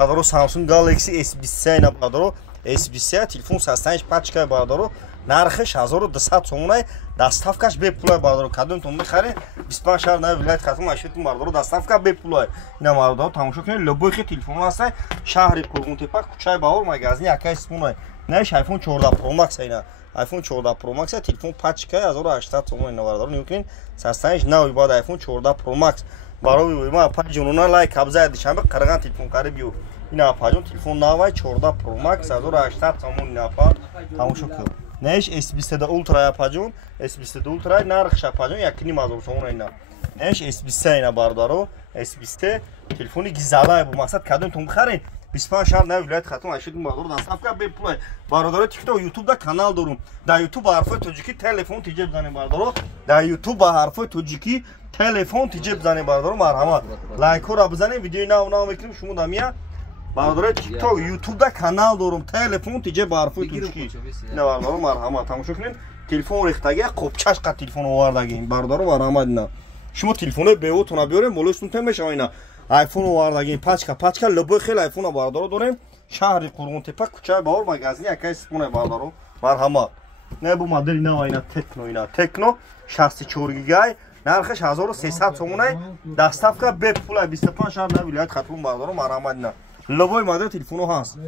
бардоро Samsung Galaxy S23 ина бардоро S23 телефон састаниш пачка бардоро нархиш 1200 сомонай доставкаш бепулай бардоро кадомтон мехарин 25 шаҳр нави вилоят хатм ашитун бардоро доставка бепулай ина бардоро тамошо кунед любой хел телефон ҳастай шаҳри Қурғунтепа кӯчаи Баҳор магазини якай сомонай наиш iPhone 14 Pro Max ина iPhone 14 Pro Max телефон пачка 1800 сомон ина бардоро нигоҳ састаниш нави бад iPhone 14 Pro Max барои ма паҷонуна лайк абзай дишанбе қарған телефон қариб ина паҷон телефон навай 14 Pro Max 1800 сомон ина па тамошо кунед наиш S23 Ultra я паҷон S23 Ultra нархша паҷон 1.5 сомон ина наиш S23 ина бардоро S23 телефони гизалай бу мақсад кадомтон бихарин 25 шаҳр нави вилоят хатм ашидун бардоро доставка бепулай бародаро TikTok YouTube да канал дорум дар YouTube ба ҳарфои тоҷикӣ телефон тиҷа бизанем бардоро дар YouTube ба ҳарфои тоҷикӣ телефон тиҷа бизанем бардоро марҳамат лайкҳоро бизанем видеои нав мекунем шумо дамия бардоро TikTok YouTube да канал дорум телефон тиҷа ба ҳарфои тоҷикӣ ина бардоро марҳамат тамошо кунед телефон рехтаги қопчаш қад телефон овардагем бардоро марҳамат ина шумо телефонои беҳотона биёрем молоистон темешава ина iPhone овардагем пачка любой хел iPhone бардоро дорем шаҳри Қурғунтепа кӯчаи Баҳор магазини якай сомонай бардоро марҳамат не бу модели нава ина Tecno 64 гигай нархиш 1300 сомонай доставка бепулай 25 шаҳр нави вилоят хатм бардоро марҳамат ина любой модел телефоно ҳаст